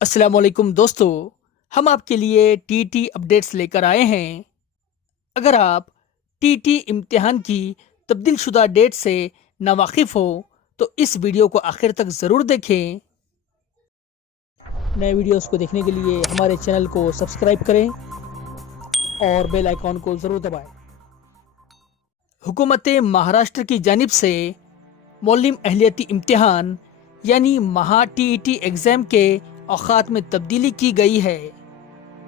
अस्सलाम वालेकुम दोस्तों, हम आपके लिए टीटी अपडेट्स लेकर आए हैं। अगर आप टीटी इम्तिहान की तब्दील शुदा डेट से नावाकिफ़ हो तो इस वीडियो को आखिर तक ज़रूर देखें। नए वीडियोस को देखने के लिए हमारे चैनल को सब्सक्राइब करें और बेल आइकॉन को ज़रूर दबाएं। हुकूमत महाराष्ट्र की जानिब से मौलिम अहलियती इम्तिहान यानी महा टीईटी एग्ज़ाम के औक़ात में तब्दीली की गई है।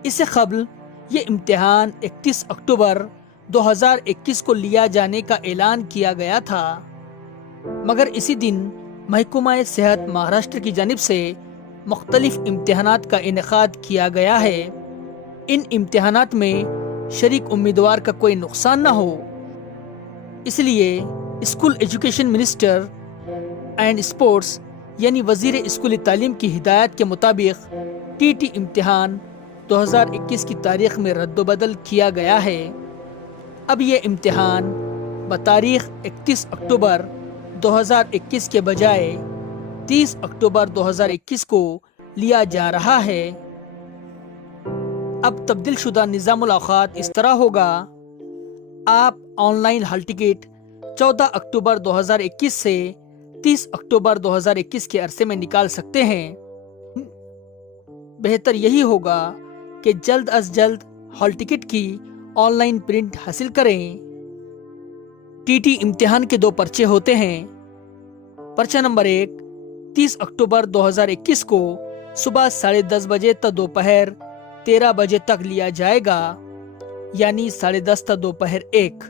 इससे क़ब्ल ये इम्तिहान 31 अक्टूबर 2021 को लिया जाने का ऐलान किया गया था, मगर इसी दिन महकमा सेहत महाराष्ट्र की जानिब से मुख्तलिफ इम्तिहानात का इनेकाद किया गया है। इन इम्तिहानात में शरीक उम्मीदवार का कोई नुकसान न हो, इसलिए school education minister and sports यानी वजीर स्कूली तालीम की हिदायत के मुताबिक टीटी इम्तिहान 2021 की तारीख में रद्दबदल किया गया है। अब ये इम्तिहान बतारीख 31 अक्टूबर 2021 के बजाय 30 अक्टूबर 2021 को लिया जा रहा है। अब तब्दील शुदा निज़ामुल औक़ात इस तरह होगा। आप ऑनलाइन हॉल टिकट 14 अक्टूबर 2021 से 30 अक्टूबर 2021 के अरसे में निकाल सकते हैं। बेहतर यही होगा कि जल्द अज जल्द हॉल टिकट की ऑनलाइन प्रिंट हासिल करें। टीटी इम्तिहान के 2 पर्चे होते हैं। पर्चा नंबर 1 30 अक्टूबर 2021 को सुबह 10:30 बजे तक दोपहर 13 बजे तक लिया जाएगा, यानी 10:30 तक दोपहर 1।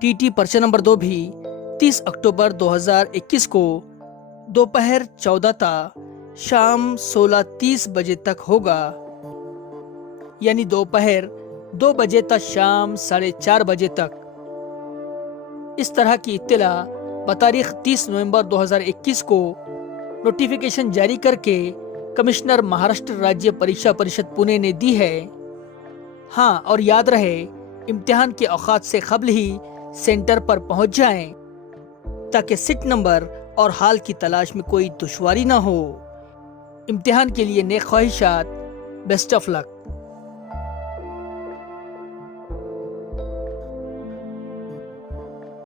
टीटी पर्चा नंबर 2 भी 30 अक्टूबर 2021 को दोपहर 14 ता शाम 16:30 बजे तक होगा, यानी दोपहर 2 बजे तक शाम 4:30 बजे तक। इस तरह की इत्तला बतारीख 30 नवंबर 2021 को नोटिफिकेशन जारी करके कमिश्नर महाराष्ट्र राज्य परीक्षा परिषद पुणे ने दी है। हाँ, और याद रहे इम्तिहान के औक़ात से क़ब्ल ही सेंटर पर पहुंच जाएं, ताकि सीट नंबर और हाल की तलाश में कोई दुश्वारी ना हो। इम्तिहान के लिए नेक ख्वाहिशात। Best of luck.